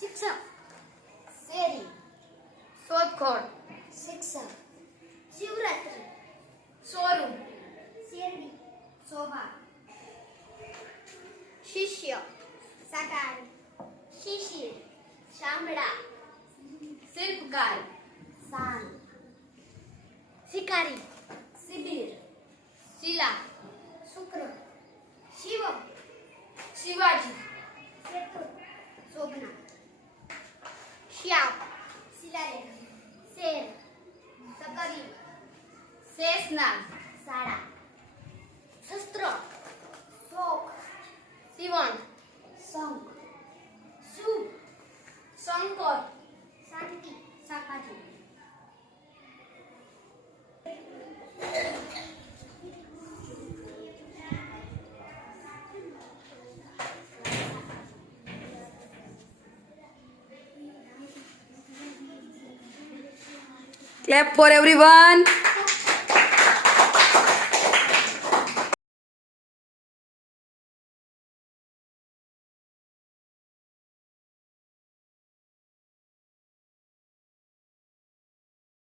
शिक्षण सेरी सोतखोर शिक्षण शिवरात्रि सोरूम सेरी सोभा शिष्य सकार शिष्य शामड़ा शिल्पकार शिकारी शिविर शिला शुक्र Shiv Shivaji Sesna, Sara. Sastra. Folk. Sivan. Song. Soup. Sankar. Santi. Sakaji. Clap for everyone.